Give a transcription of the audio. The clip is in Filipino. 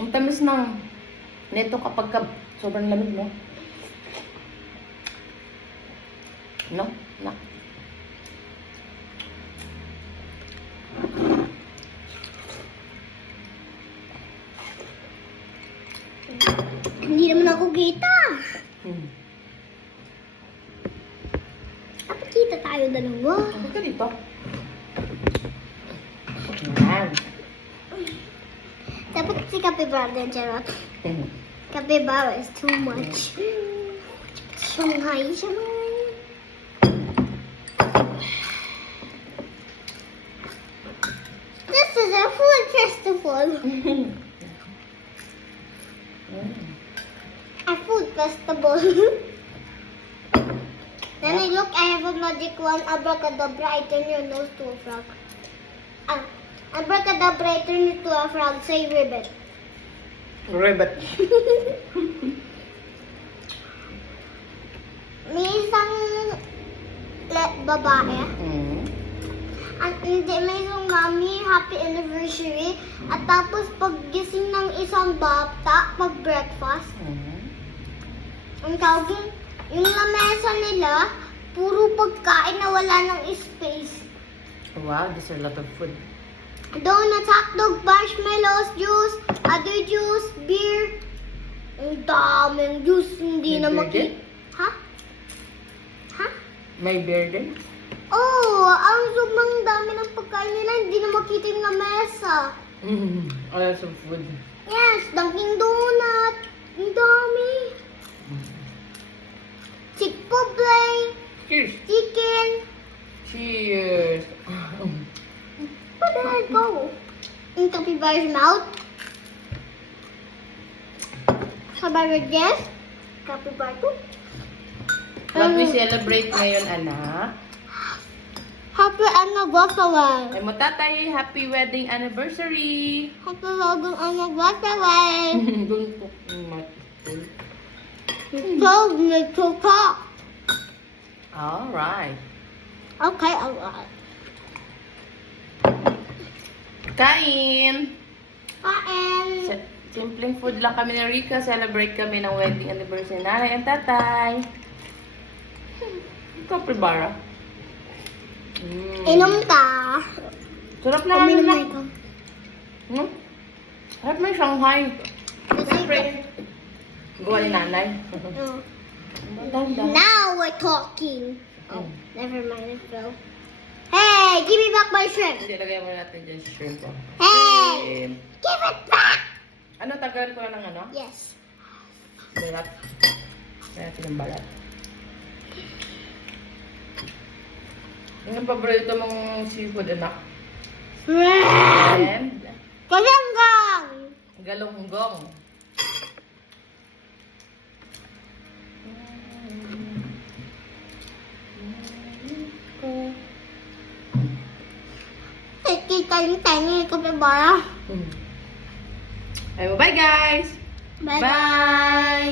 Ang tamis ng neto kapag sobrang lamig, no? No? No? Hindi naman ako kita. Dapat kita tayo dalawa. Bakit ka dito? Yan. Dapat si Capybara din, charot. Capybara is too much. Shanghai, Shanghai. This is a food festival. A food festival. Then I look, I have a magic wand. Abracadabra, I turn your nose to a frog. Abracadabra, I turn you to a frog. Say ribbit. Ribbit. May isang babae. At hindi, may isang mami, happy anniversary. At tapos paggising ng isang bata, pag-breakfast, ang tawagin, yung lamesa nila, puro pagkain na wala ng space. Wow, there's a lot of food. Donuts, hotdog, marshmallows, juice, other juice, beer. Ang daming juice, hindi May na beer makita. din? Ha? Ha? May beer din? Oh, ang sobrang dami ng pagkain nila, hindi na makita yung lamesa. Lots of food. Yes, Dunkin' Donut. Ang dami. Chick-fil-A, Cheers! chicken. Cheers! Where did I go? In Capybara's mouth. Capybara yes. Capybara too. What we celebrate ngayon, anak? Happy anniversary. Ay mo tatay, happy wedding anniversary! Happy wedding anniversary. Don't cook much food. So, me to talk. Alright. Okay, alright. Kain! Kain. Simpleng food lang kami ni Rika. Celebrate kami ng wedding anniversary nanay and tatay. Capybara. Inom ka. Sarap na Uminom ano na na. ito. Sarap na yung Shanghai. Kasi Siyempre, gawa ni nanay. Oh. Danda. Now we're talking. Oh. Never mind, it fell. Hey, give me back my shrimp. Hindi, lagay mo natin dyan sa shrimp. Oh. Hey, Shrimp. give it back. Ano, tagal ko ng ano? Yes. Balat. Kaya natin yung balat. Yung paborito mong seafood, anak? Shrimp. And Kalanggang. galunggong. Kita yung tiny Capybara. Ay, bye guys! Bye. Bye!